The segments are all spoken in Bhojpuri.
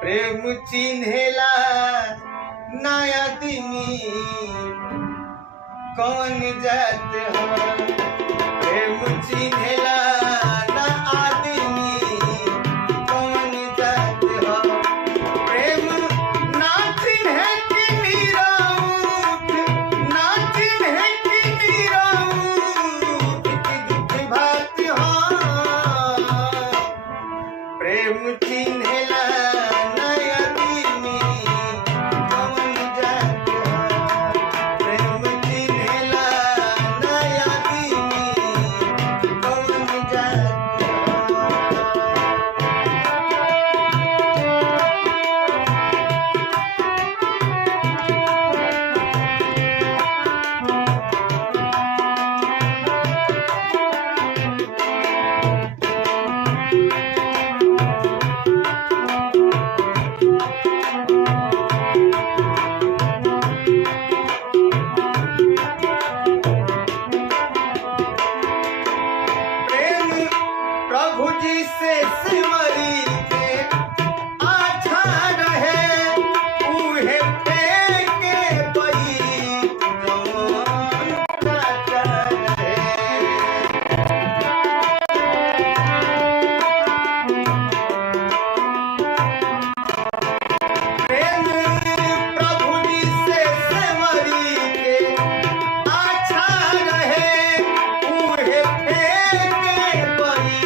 प्रेम चिन्हेला नया दिनी कौन जात हो। प्रेम चिन्हेला ना आदमी कौन जात हो। प्रेम ना चिन्हे कि मीराऊत, ना चिन्हे कि मीराऊत की दुख भात हो। प्रेम चिन्हेला नया दिनी कौन जात हो। प्रेम चिन्हेला नया दिनी कौन जात हो। प्रेम प्रभु जी से सिमरी के आछा रहे, उहे फेंके बही जौन काचा रहे। प्रेम प्रभु जी से सिमरी के आछा रहे, उहे फेंके बही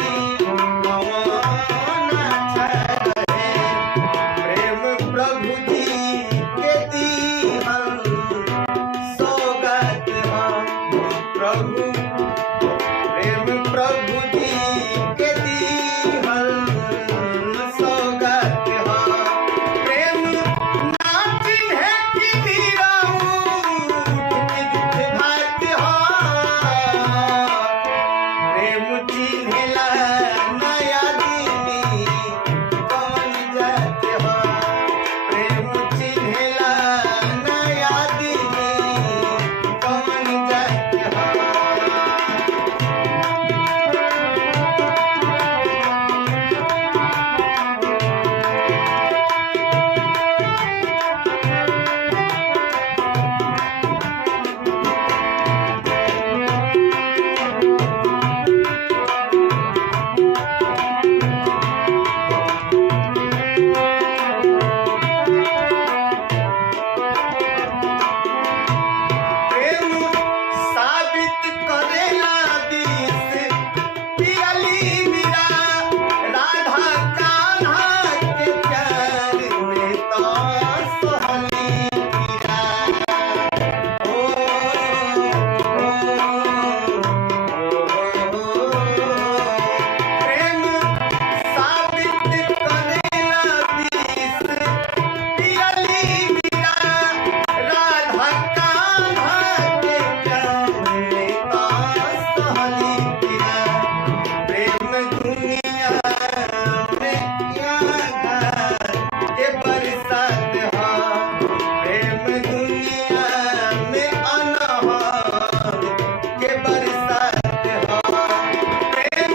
जौन अच्छा रहे। प्रेम प्रभु जी के दीहल सौगात हो। प्रभु प्रेम प्रभु जी के दीहल सौगात हो। प्रेम ना चिन्हे कि मीराऊत की दुख भात हो। प्रेम चिन्हेला नया दिनी कौन जात हो। प्रेम चिन्हेला नया दिनी कौन जात हो। प्रेम साबित करेला दिस पियली मीरा, राधा कान्हा के प्यार में तो सोहली पीरा। ओ, प्रेम साबित करेला दिस पियली मीरा, राधा कान्हा के प्यार में तो सोहली पीरा। प्रेम दुनिया में क्या घाट के बरसात हो। प्रेम दुनिया में अनहद के बरसात हो। प्रेम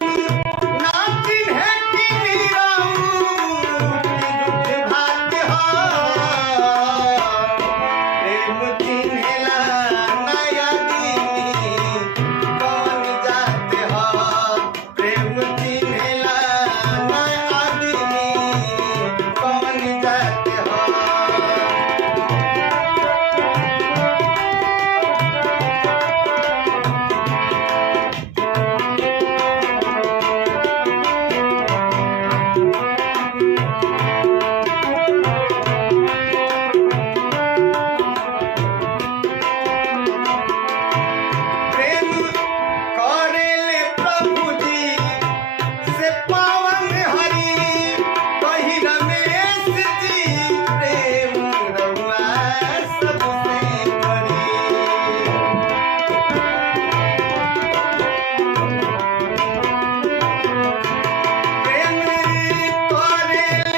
ना चिन्हे कि मीराऊत की दुख भात हो। प्रेम चिन्हेला नया दिनी कौन जात हो। प्रेम चिन्हेला नया दिनी कौन जात हो। प्रेम करेले प्रभु जी से पावन हरि, कही रमेश जी प्रेम रउआ सबसे बड़ी। प्रेम करेले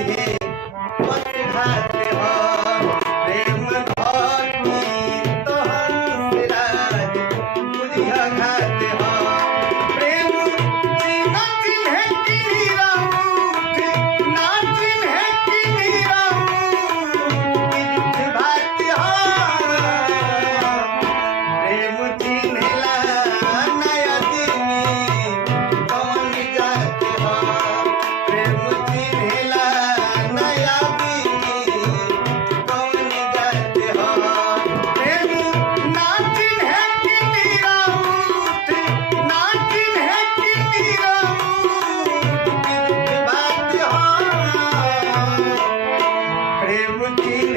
इहे बस घाट ह प्रेम भक्ति तो हंसराज बुझिया घाट ह प्रेम जीना चिन्हे की नीराऊठ ना चिन्हे की नीराऊठ की भात ह प्रेम चिन्हला नया दिनी कौन जात ह प्रेम चिन्हला नया दिनी कौन जात ह प्रेम ना चिन्हे की नीराऊठ ना चिन्हे की नीराऊठ की बात ह प्रेम चिन्ह